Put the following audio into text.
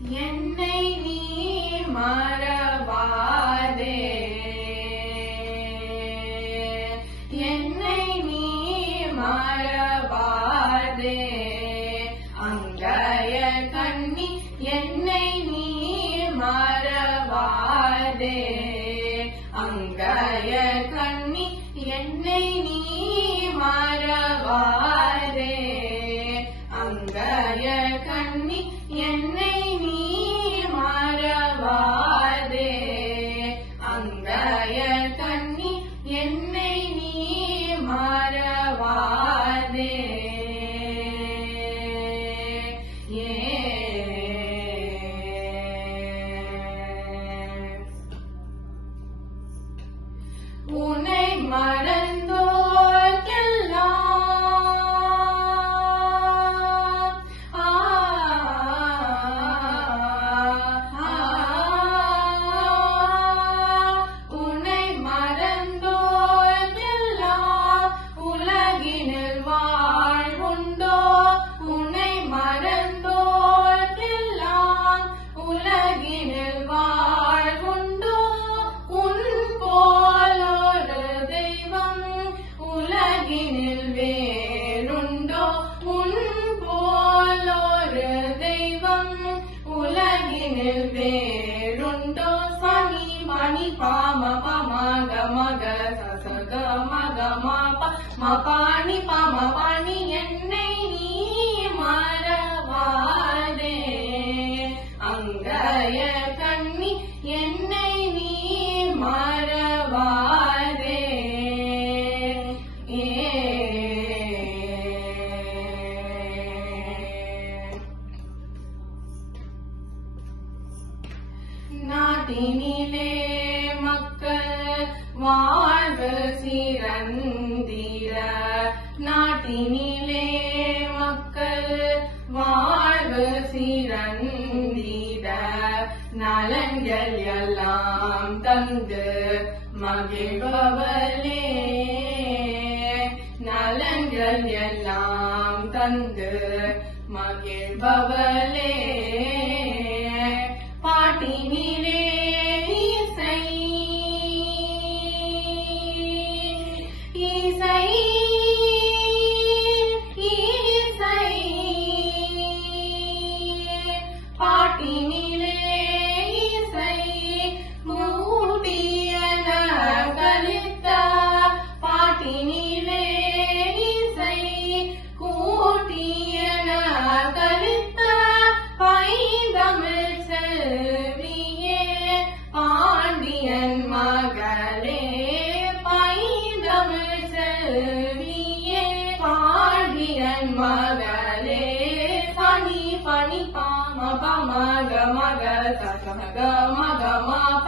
என்னை நீ மறவாதே, என்னை நீ மறவாதே. அங்கய கண்ணி என்னை நீ மறவாதே, அங்கய கண்ணி என்னை நீ மறவாதே, அங்கய கண்ணி என்னை நீ மறவாதே, அங்கய கண்ணி என்னை நீ மறவாதே. உன்னை மறந்தோர்க்கெல்லாம் உன்னை மறந்தோர்க்கெல்லாம் உலகினில் வாழ்வுண்டோ, உன்னை மறந்தோர்க்கெல்லாம் உலகினில் வாழ்வுண்டோ. உன் போலொரு தெய்வம் உலகினில் வேறுண்டோ, உன் போலொரு தெய்வம் உலகினில் வேறுண்டோ. சனி மணி பாம பமக மக சசக மக மப மபாணி பம பணி என்னை நீ மறவாதே, அங்கய கண்ணி என்னை நீ மறவாதே. நாட்டினிலே மக்கள் வாழ்வு சிறந்திட, நாட்டினிலே மக்கள் வாழ்வு சிறந்திட, நலன்கள் எல்லாம் தந்து மகிழ்பவளே, நலன்கள் எல்லாம் தந்து மகிழ்பவளே. பாட்டினிலே இசை இசை இசை, பாட்டினிலே இசை மூட்டியன கலித்த, பாட்டினிலே இசை கூட்டியன கலித்த. பைந்தமிழ் செல்வியே பாண்டியன் மகளே, பைந்தமிழ் செல்வியே பாண்டியன் மகளே. பனி பனி பாம பமக மக சக மக மக